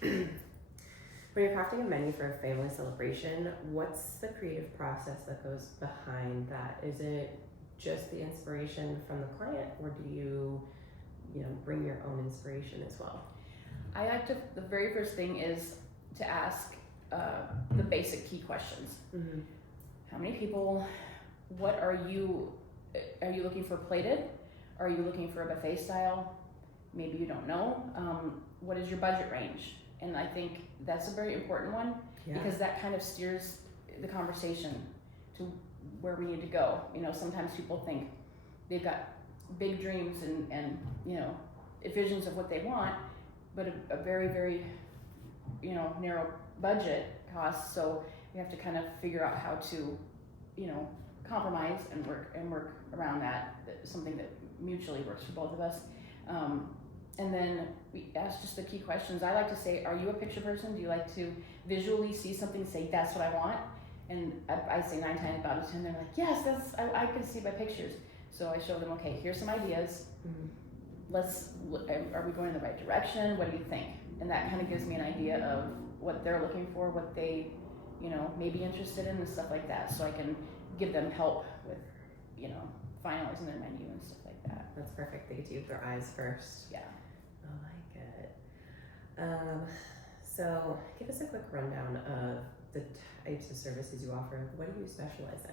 When you're crafting a menu for a family celebration, what's the creative process that goes behind that? Is it just the inspiration from the client, or do you bring your own inspiration as well? I like to, the very first thing is to ask the basic key questions. Mm-hmm. How many people? What are you looking for plated? Are you looking for a buffet style? Maybe you don't know. What is your budget range? And I think that's a very important one, because that kind of steers the conversation to where we need to go. Sometimes people think they've got big dreams and visions of what they want, but a very, very, narrow budget costs. So we have to kind of figure out how to, compromise and work around that. Something that mutually works for both of us. And then we ask just the key questions. I like to say, are you a picture person? Do you like to visually see something and say, that's what I want? And I say 9 times out of 10, they're like, yes, I can see by pictures. So I show them, okay, here's some ideas. Are we going in the right direction? What do you think? And that kind of gives me an idea of what they're looking for, what they, may be interested in and stuff like that. So I can give them help with, finalizing their menu and stuff like that. That's perfect. They get to use their eyes first. Yeah. I like it. So give us a quick rundown of the types of services you offer. What do you specialize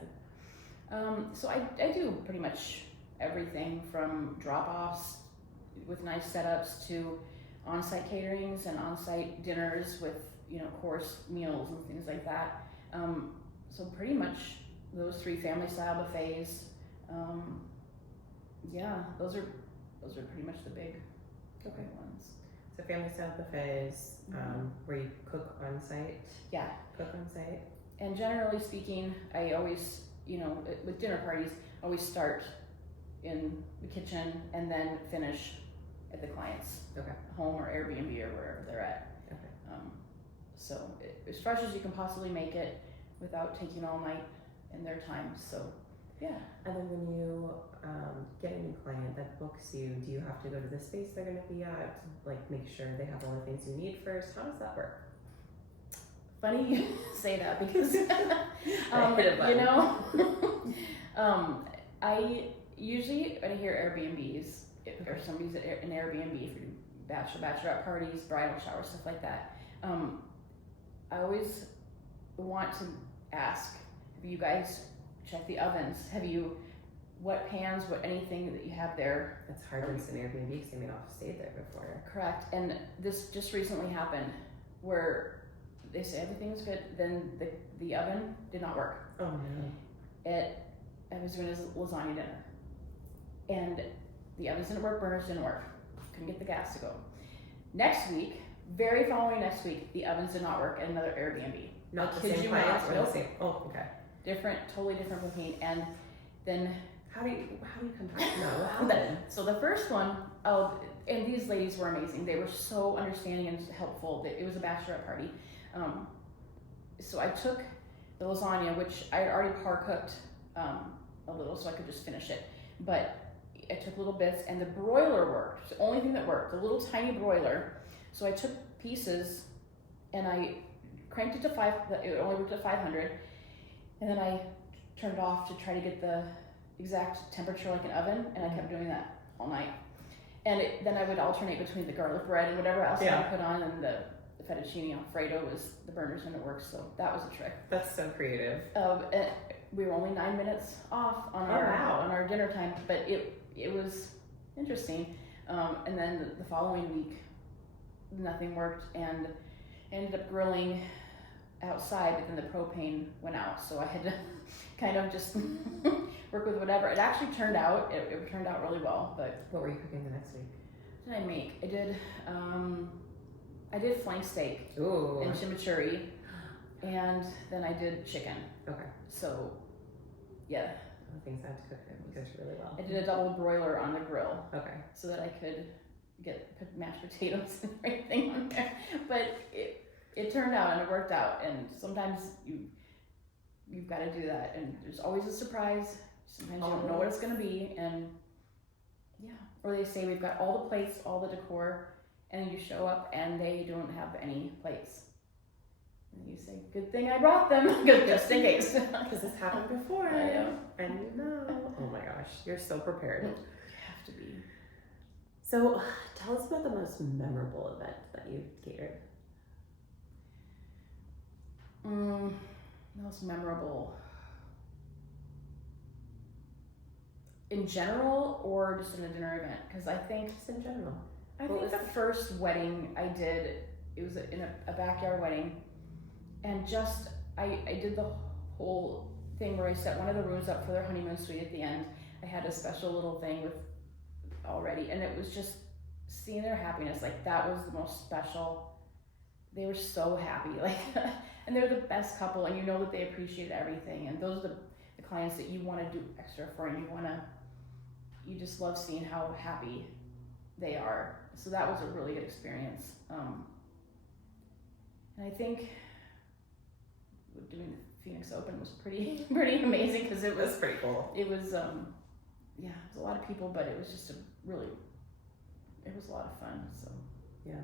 in? So I do pretty much everything from drop-offs with nice setups to on-site caterings and on-site dinners with, course meals and things like that. So pretty much those 3 family-style buffets. Those are pretty much the big ones. So family style buffets, where you cook on site? Yeah. Cook on site? And generally speaking, I always, with dinner parties, always start in the kitchen and then finish at the client's home or Airbnb or wherever they're at. Okay. So as fresh as you can possibly make it without taking all night in their time. So yeah. And then when you get a new client that books you, do you have to go to the space they're going to be at, like make sure they have all the things you need first? How does that work? Funny you say that, because I usually, when I hear Airbnbs, or somebody's at an Airbnb for bachelorette parties, bridal showers, stuff like that, I always want to ask, have you guys checked the ovens? What pans, anything that you have there? It's hard when it's an Airbnb because they may not have stayed there before. Correct. And this just recently happened where they say everything's good, then the oven did not work. Oh no. I was doing a lasagna dinner, and the ovens didn't work, burners didn't work. Couldn't get the gas to go. Very following next week, the ovens did not work at another Airbnb. Not the same client or the same? Oh, okay. Totally different booking. And then how do you come back? No, what happened? So the first one, and these ladies were amazing. They were so understanding and helpful. It was a bachelorette party. So I took the lasagna, which I had already par-cooked a little, so I could just finish it. But I took little bits, and the broiler worked. The only thing that worked, the little tiny broiler. So I took pieces, and I cranked it to 5. It only worked at 500, and then I turned it off to try to get the exact temperature like an oven, and I kept doing that all night. And then I would alternate between the garlic bread and whatever else I put on, and the fettuccine Alfredo the burners didn't work, so that was a trick. That's so creative. We were only 9 minutes off on our dinner time, but it was interesting. And then the following week, nothing worked, and I ended up grilling outside, but then the propane went out, so I had to kind of just work with whatever. It actually turned out, it turned out really well. But what were you cooking the next week? What did I make? I did flank steak. Ooh. And chimichurri, and then I did chicken. Okay. So, yeah. Things I had to cook really well. I did a double broiler on the grill. Okay. So that I could put mashed potatoes and everything on there. But it turned out and it worked out. And sometimes you've got to do that. And there's always a surprise. Sometimes you don't know what it's going to be. And yeah. Or they say we've got all the plates, all the decor, and you show up and they don't have any plates. And you say, good thing I brought them, just in case. Because this happened before. I know. And you know. Oh my gosh, you're so prepared. You have to be. So tell us about the most memorable event that you've catered. Most memorable. In general or just in a dinner event? Because I think Just in general. I think the first wedding I did, it was in a backyard wedding, and just I did the whole thing where I set one of the rooms up for their honeymoon suite at the end. I had a special little thing with already, and it was just seeing their happiness. Like, that was the most special. They were so happy, like, and they're the best couple, and you know that they appreciate everything, and those are the clients that you want to do extra for, and you just love seeing how happy they are. So that was a really good experience. And I think doing the Phoenix Open was pretty amazing, because it was pretty cool. It was yeah, it was a lot of people, but it was just it was a lot of fun. So yeah,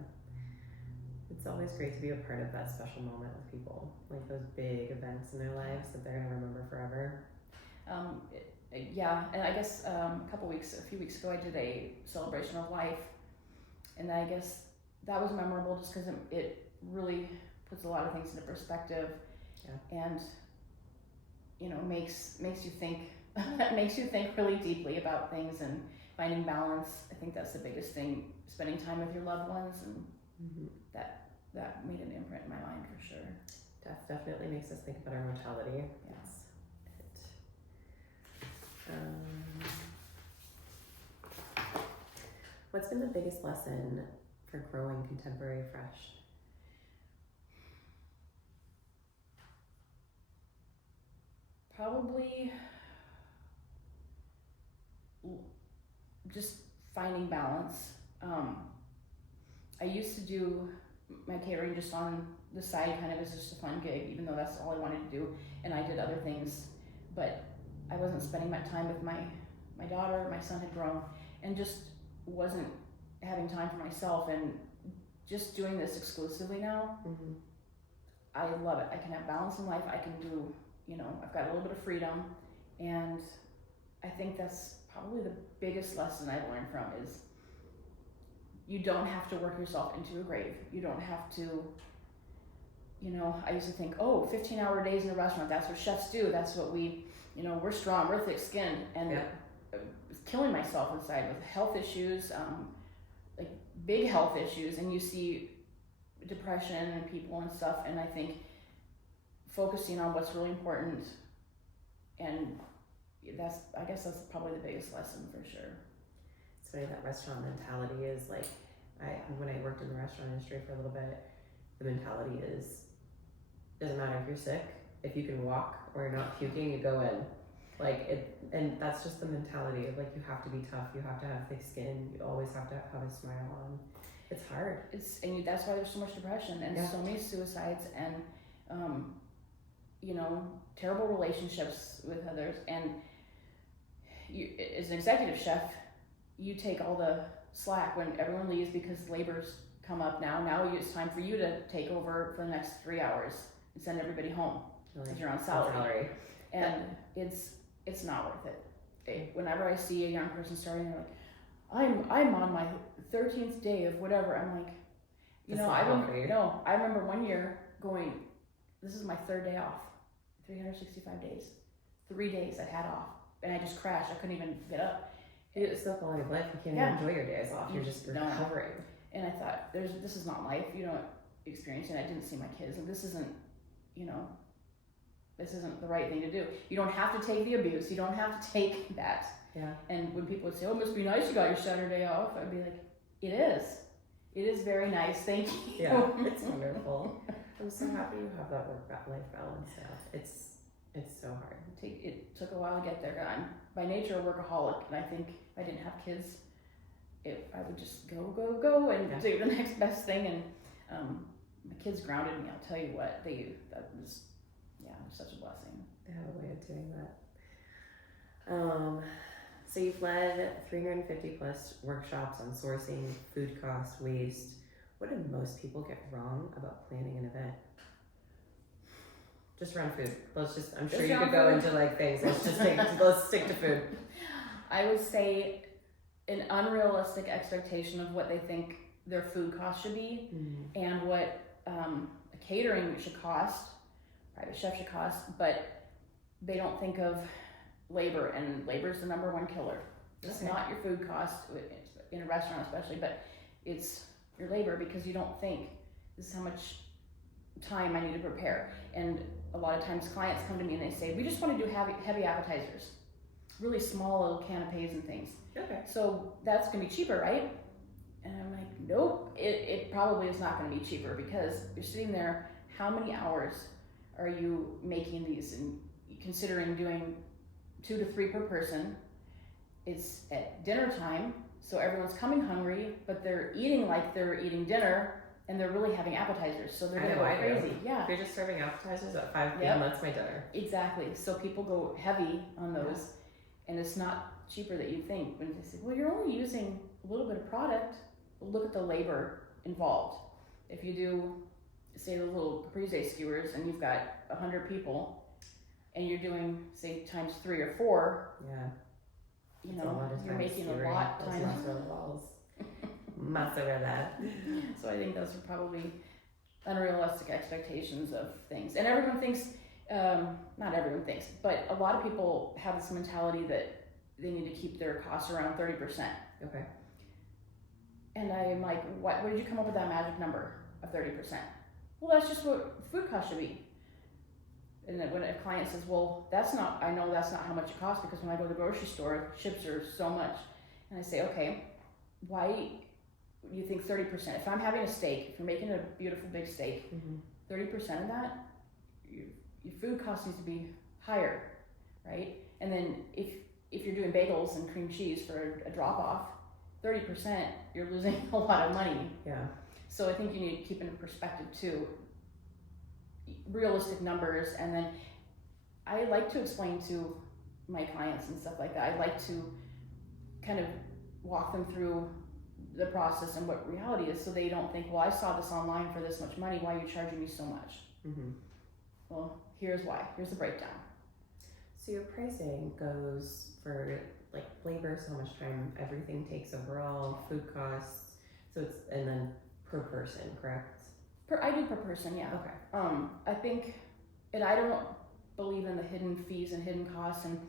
it's always great to be a part of that special moment with people, like those big events in their lives that they're gonna remember forever. Yeah, and I guess a few weeks ago, I did a celebration of life, and I guess that was memorable just because it really puts a lot of things into perspective, and makes you think makes you think really deeply about things and finding balance. I think that's the biggest thing, spending time with your loved ones, and that made an imprint in my mind for sure. Definitely makes us think about our mortality. Yeah. What's been the biggest lesson for growing contemporary fresh? Probably just finding balance. I used to do my catering just on the side, kind of as just a fun gig, even though that's all I wanted to do, and I did other things, but I wasn't spending my time with my daughter. My son had grown, and just wasn't having time for myself, and just doing this exclusively now. Mm-hmm. I love it. I can have balance in life. I can do, I've got a little bit of freedom, and I think that's probably the biggest lesson I've learned from is you don't have to work yourself into a grave. You don't have to, I used to think, 15-hour days in a restaurant, that's what chefs do. That's what we're strong, we're thick-skinned, and killing myself inside with health issues, like big health issues, and you see depression and people and stuff, and I think focusing on what's really important, and I guess that's probably the biggest lesson for sure. It's funny, that restaurant mentality is like, when I worked in the restaurant industry for a little bit, the mentality is, doesn't matter if you're sick, if you can walk or you're not puking, you go in. Like it, and that's just the mentality of like, you have to be tough, you have to have thick skin, you always have to have a smile on. It's hard. That's why there's so much depression and so many suicides and terrible relationships with others. And you, as an executive chef, you take all the slack when everyone leaves because labor's come up now. Now it's time for you to take over for the next 3 hours and send everybody home because you're on salary. And it's not worth it. Whenever I see a young person starting, they're like, I'm on my 13th day of whatever. I'm like, I remember one year going, this is my 3rd day off, 365 days, 3 days I had off, and I just crashed. I couldn't even get up. It's the quality of life. You can't even enjoy your days off. You're just recovering. And I thought, this is not life. You don't experience it. I didn't see my kids, and this isn't the right thing to do. You don't have to take the abuse. You don't have to take that. Yeah. And when people would say, it must be nice you got your Saturday off, I'd be like, it is. It is very nice. Thank you. Yeah, it's wonderful. I'm so happy you have that work-life balance now. It's so hard. It took a while to get there. I'm by nature a workaholic, and I think if I didn't have kids, I would just go and do the next best thing. And my kids grounded me. I'll tell you what, that was such a blessing. They have a way of doing that. So you've led 350 plus workshops on sourcing, food cost, waste. What do most people get wrong about planning an event? Just around food. I'm sure you could go into like things. Let's stick to food. I would say an unrealistic expectation of what they think their food cost should be and what a catering should cost, private chef should cost, but they don't think of labor, and labor is the number one killer. It's not your food cost in a restaurant especially, but it's your labor, because you don't think this is how much time I need to prepare. And a lot of times clients come to me and they say, we just want to do heavy appetizers, really small little canapes and things. Okay. So that's gonna be cheaper, right? And I'm like, nope, it probably is not gonna be cheaper, because you're sitting there, how many hours are you making these, and considering doing 2 to 3 per person. It's at dinner time, so everyone's coming hungry, but they're eating like they're eating dinner, and they're really having appetizers, so they're gonna go crazy. Yeah. If you're just serving appetizers at 5 p.m., that's my dinner. Exactly. So people go heavy on those, and it's not cheaper that you think. When they say, well, you're only using a little bit of product, look at the labor involved. If you do, say, the little caprese skewers, and you've got 100 people, and you're doing, say, times 3 or 4, you know, you're making a lot of time. Mozzarella. So I think those are probably unrealistic expectations of things. And everyone thinks, not everyone thinks, but a lot of people have this mentality that they need to keep their costs around 30%. Okay. And I'm like, what did you come up with that magic number of 30%? Well, that's just what food cost should be. And then when a client says, well, I know that's not how much it costs, because when I go to the grocery store, chips are so much. And I say, okay, why do you think 30%? If I'm having a steak, if you're making a beautiful big steak, 30% of that, your food cost needs to be higher, right? And then if you're doing bagels and cream cheese for a drop-off, 30%, you're losing a lot of money. Yeah. So I think you need to keep in perspective too, realistic numbers. And then I like to explain to my clients and stuff like that. I like to kind of walk them through the process and what reality is, so they don't think, well, I saw this online for this much money, why are you charging me so much? Well, here's why. Here's the breakdown. So your pricing goes for like labor, so much time everything takes overall, food costs, so it's, and then per person, correct? I do per person, yeah. Okay. I think, and I don't believe in the hidden fees and hidden costs, and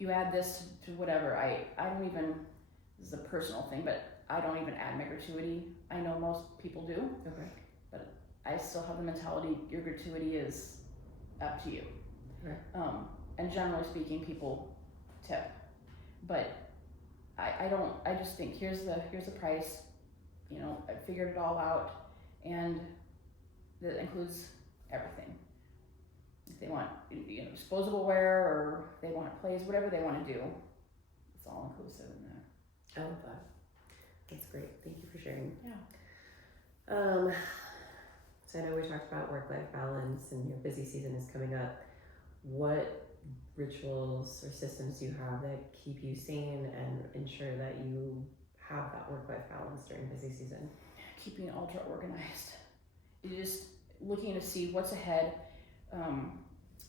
you add this to whatever. I don't even, this is a personal thing, but I don't even add my gratuity. I know most people do. Okay. But I still have the mentality your gratuity is up to you. Right. And generally speaking, people tip. But I just think here's the price. You know, I figured it all out, and that includes everything. If they want, you know, disposable ware, or they want plays, whatever they want to do, it's all inclusive in that. I love that. That's great. Thank you for sharing. Yeah. So I know we talked about work-life balance, and your busy season is coming up. What rituals or systems do you have that keep you sane and ensure that you have that work-life balance during busy season? Keeping ultra organized. You're just looking to see what's ahead.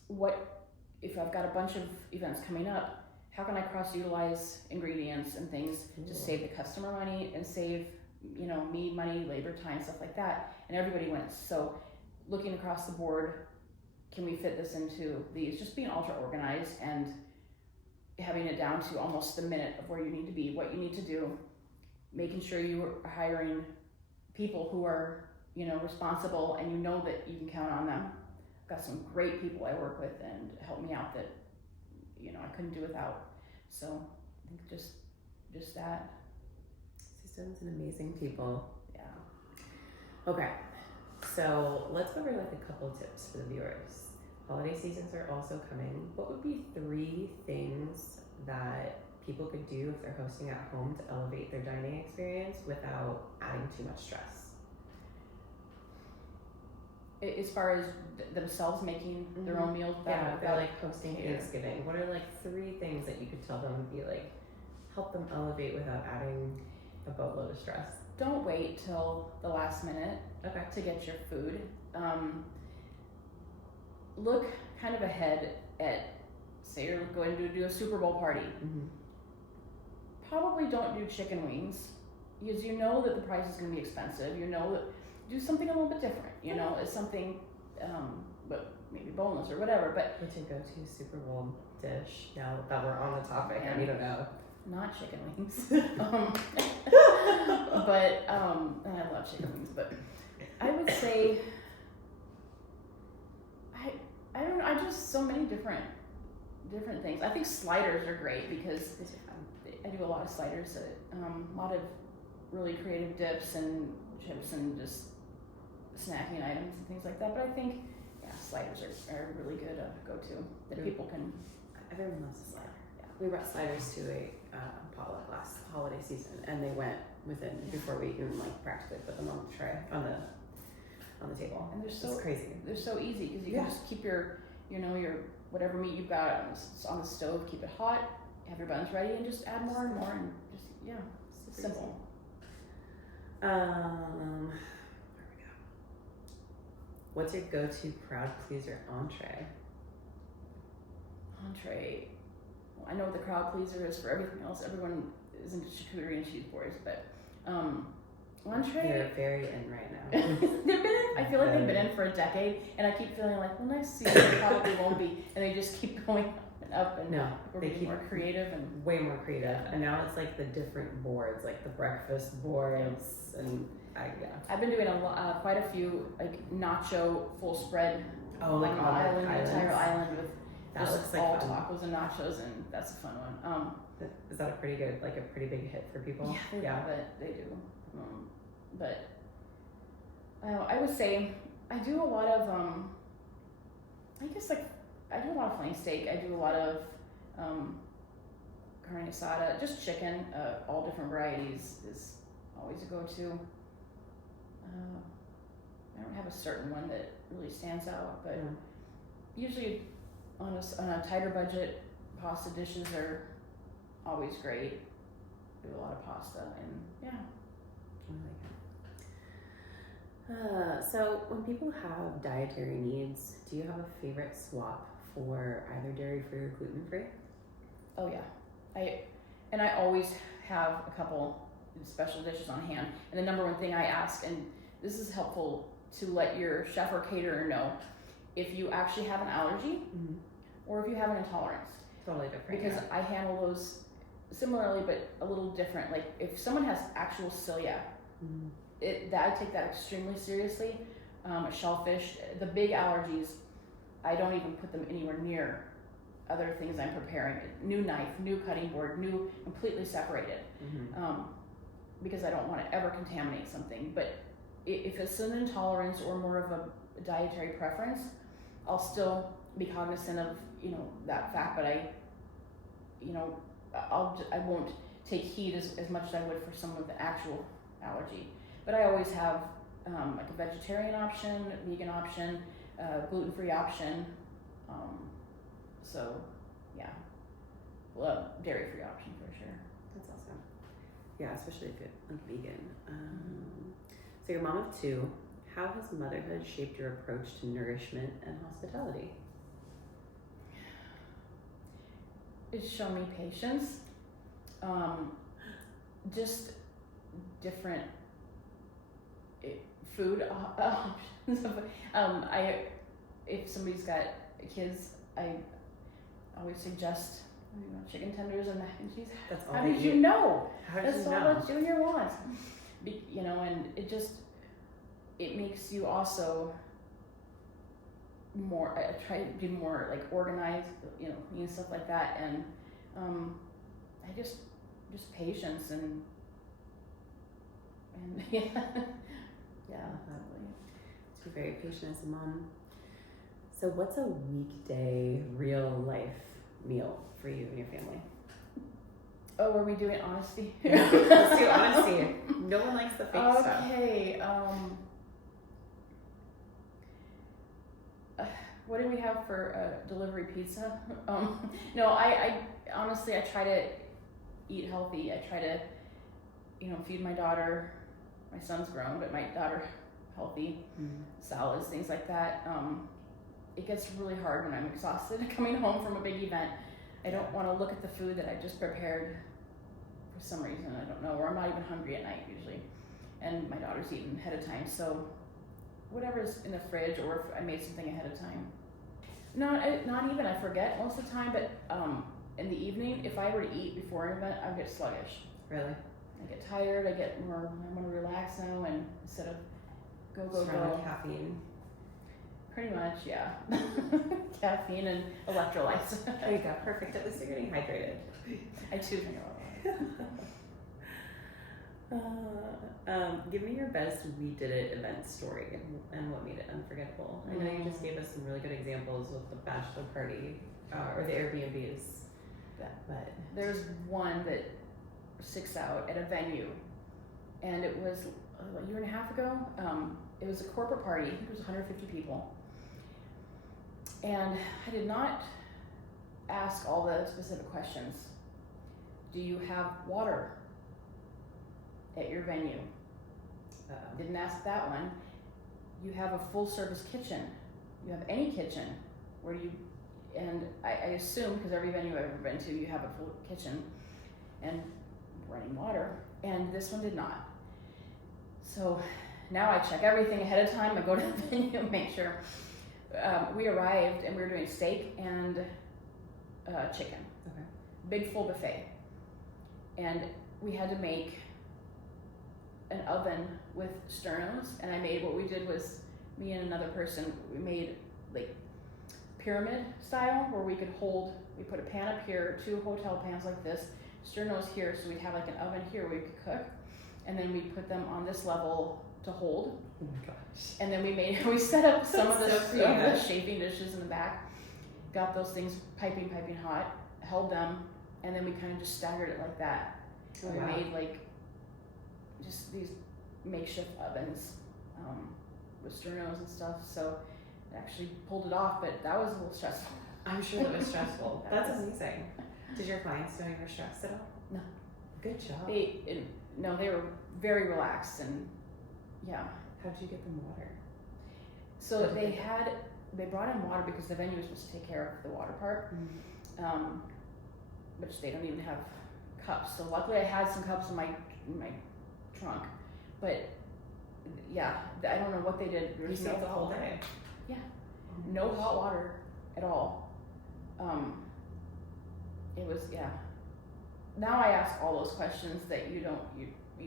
What if I've got a bunch of events coming up? How can I cross-utilize ingredients and things to save the customer money and save, you know, me money, labor, time, stuff like that, and everybody wins. So looking across the board, can we fit this into these? Just being ultra organized and having it down to almost the minute of where you need to be, what you need to do, making sure you are hiring people who are, you know, responsible, and you know that you can count on them. I've got some great people I work with and help me out that, you know, I couldn't do without. So I think just that. Systems and amazing people. Yeah. Okay, so let's go over like a couple tips for the viewers. Holiday seasons are also coming. What would be 3 things that people could do if they're hosting at home to elevate their dining experience without adding too much stress? As far as themselves making their own meals, they're like hosting Caterer. Thanksgiving. What are like 3 things that you could tell them would be like help them elevate without adding a boatload of stress? Don't wait till the last minute Okay. to get your food. Look kind of ahead at, say you're going to do a Super Bowl party. Mm-hmm. Probably don't do chicken wings because you know that the price is going to be expensive. You know that do something a little bit different. You know, it's something, but maybe boneless or whatever. But what's your go-to Super Bowl dish? Now that we're on the topic, I don't know. Not chicken wings. But and I love chicken wings. But I would say I don't know. I just so many different things. I think sliders are great because I do a lot of sliders. A lot of really creative dips and chips and just snacking items and things like that. But I think sliders are really good go-to that people can. Everyone loves a slider. Yeah, we brought sliders to a potluck last holiday season, and they went before we even practically put them on the tray on the table. And it's crazy. They're so easy because you can just keep your whatever meat you've got on the stove, keep it hot, have your buns ready, and just add more and more, and just it's simple. Where we go? What's your go-to crowd pleaser entree? Well, I know what the crowd pleaser is for everything else. Everyone is into charcuterie and cheese boards, but entree. They're very in right now. I feel like they've been in for a decade, and I keep feeling like, well, next season they probably won't be, and they just keep going up and up, and we're getting more creative and way more creative. And now it's the different boards, the breakfast boards, and I've been doing quite a few nacho full spread. Oh, the entire island with that looks all fun. tacos and nachos, and that's a fun one. Is that a pretty good, a pretty big hit for people? Yeah, they love it. They do. But I would say I do a lot of I do a lot of flank steak. I do a lot of carne asada, just chicken, all different varieties is always a go-to. I don't have a certain one that really stands out, but usually on a tighter budget, pasta dishes are always great. Do a lot of pasta and so when people have dietary needs, do you have a favorite swap for either dairy-free or gluten-free? Oh yeah, I always have a couple special dishes on hand. And the number one thing I ask, and this is helpful to let your chef or caterer know, if you actually have an allergy or if you have an intolerance. Totally different. Because I handle those similarly, but a little different. Like if someone has actual celiac, I take that extremely seriously. Shellfish, the big allergies, I don't even put them anywhere near other things I'm preparing. New knife, new cutting board, new, completely separated. Because I don't want to ever contaminate something. But if it's an intolerance or more of a dietary preference, I'll still be cognizant of that fact. But I won't take heed as much as I would for someone with an actual allergy. But I always have a vegetarian option, vegan option, gluten-free option. Dairy-free option for sure. That's awesome. Yeah, especially if you're vegan. So you're a mom of two. How has motherhood shaped your approach to nourishment and hospitality? It's shown me patience. Just different food options. If somebody's got kids, I always suggest chicken tenders and mac and cheese. That's all. How did you know? How did That's you all know? that Junior wants. And it makes you also more. I try to be more organized, and stuff like that, and I just patience and yeah. To be very patient as a mom. So what's a weekday real life meal for you and your family? Oh, are we doing honesty? Let's do honesty. No one likes the fake stuff. Okay. What do we have for delivery pizza? No, I honestly I try to eat healthy. I try to, feed my daughter. My son's grown, but my daughter healthy, salads, things like that. It gets really hard when I'm exhausted coming home from a big event. I don't want to look at the food that I just prepared for some reason, I don't know, or I'm not even hungry at night usually. And my daughter's eaten ahead of time, so whatever's in the fridge, or if I made something ahead of time. Not even, I forget most of the time, but in the evening, if I were to eat before an event, I would get sluggish. Really? I get tired, I want to relax now, and instead of go. Caffeine. Pretty much, yeah. Caffeine and electrolytes. There you go, perfect. At least you're getting hydrated. I too drink a lot. Give me your best We Did It event story and what made it unforgettable. I know you just gave us some really good examples with the bachelor party or the Airbnbs. But there's one that sticks out at a venue, and it was a year and a half ago. It was a corporate party. I think it was 150 people. And I did not ask all the specific questions. Do you have water at your venue? Didn't ask that one. You have a full service kitchen. You have any kitchen. Where do you, and I assume, because every venue I've ever been to, you have a full kitchen and running water. And this one did not. So now I check everything ahead of time. I go to the venue and make sure. We arrived and we were doing steak and chicken. Okay. Big full buffet. And we had to make an oven with sternos, and what we did was, me and another person, we made like pyramid style, where we put a pan up here, 2 hotel pans like this, sternos here, so we'd have like an oven here where we could cook, and then we put them on this level to hold. Oh my gosh. And then we set up some of the creative. shaping dishes in the back, got those things piping hot, held them, and then we kind of just staggered it like that. Oh, We wow. made like just these makeshift ovens with sternos and stuff, so it actually pulled it off, but that was a little stressful. I'm sure that was stressful. That's amazing. Did your clients know you were stressed at all? No. Good job. They were very relaxed, and yeah. How'd you get them water? So they brought in water because the venue was supposed to take care of the water part, which they don't even have cups. So luckily I had some cups in my trunk, but yeah, I don't know what they did. You stayed the whole day? Yeah. Oh No gosh. hot water at all. It was, yeah. Now I ask all those questions that you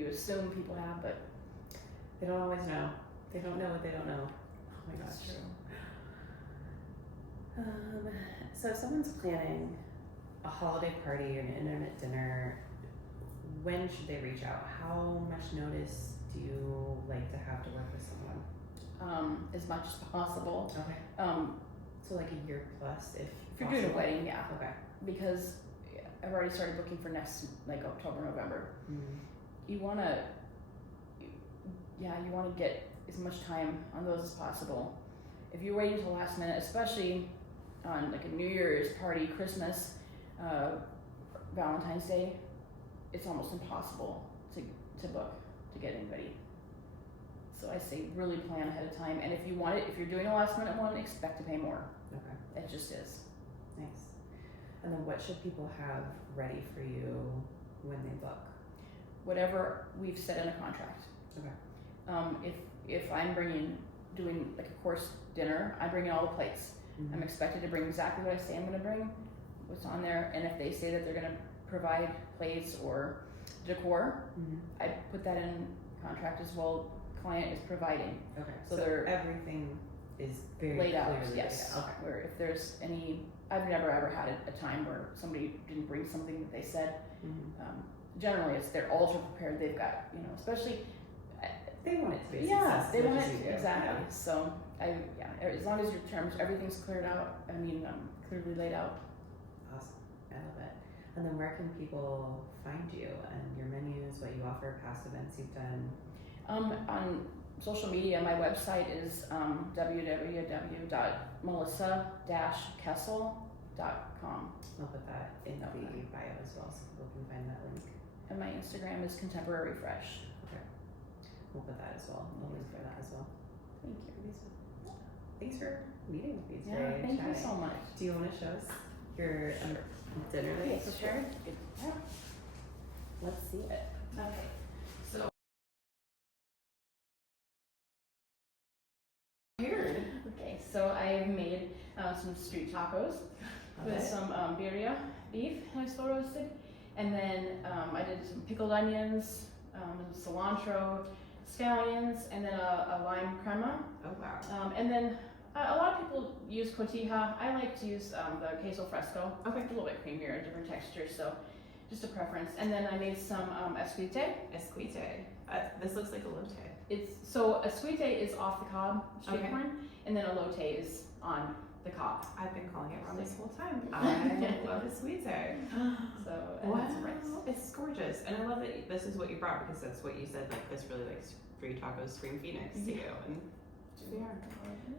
assume people have, but They don't always know. They don't know what they don't know. Oh my gosh. that's true. So if someone's planning a holiday party or an intimate dinner, when should they reach out? How much notice do you like to have to work with someone? As much as possible. Okay. So like a year plus if you're doing a wedding, yeah. Okay. Because I've already started booking for next, like October, November. You wanna get as much time on those as possible. If you're waiting until last minute, especially on like a New Year's party, Christmas, Valentine's Day, it's almost impossible to book, to get anybody. So I say really plan ahead of time, and if you're doing a last minute one, expect to pay more. Okay. It just is. Nice. And then what should people have ready for you when they book? Whatever we've set in a contract. Okay. If I'm doing like a course dinner, I bring in all the plates. Mm-hmm. I'm expected to bring exactly what I say I'm going to bring, what's on there, and if they say that they're going to provide plates or decor, I put that in contract as well. Client is providing. Okay. So So everything is very laid out. clearly Yes. laid out. Okay. Where if there's I've never ever had a time where somebody didn't bring something that they said. Generally, they're ultra prepared. They've got especially. They want it to be a Yeah, success. they as want much as it you do. exactly. Yeah. So as long as your terms, everything's cleared out. Clearly laid out. Awesome. I love it. And then where can people find you and your menus, what you offer, past events you've done? On social media, my website is www.melissa-kessel I'll put that in the bio as well so people can find that link. And my Instagram is Contemporary Fresh. We'll put that as well. We'll link for that as well. Thank you. Thanks for meeting with me Yeah, today. and thank you chatting. so much. Do you want to show us your dinner that you Okay, prepared? Yeah. Let's see it. Okay. So Weird. okay, so I made some street tacos with some birria beef, nice slow roasted, and then I did some pickled onions, cilantro, scallions, and then a lime crema. Oh wow. And then a lot of people use cotija. I like to use the queso fresco. Okay. A little bit creamier, different texture, so just a preference. And then I made some esquite. Esquite. This looks like a lote. So esquite is off the cob, street Okay. corn, and then elote is on the cob. I've been calling it wrong this whole time. I love esquite. So and Wow, it's rice. it's gorgeous, and I love that this is what you brought because that's what you said. Like this really like free tacos scream Phoenix to you, and we are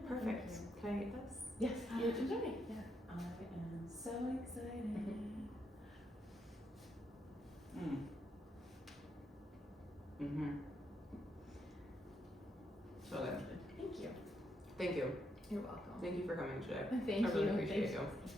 perfect. Can I eat this? Yes, you enjoy it. Yeah. I am so excited. So good. Thank you. Thank you. You're welcome. Thank you for coming today. Thank I really you. appreciate Thanks. you.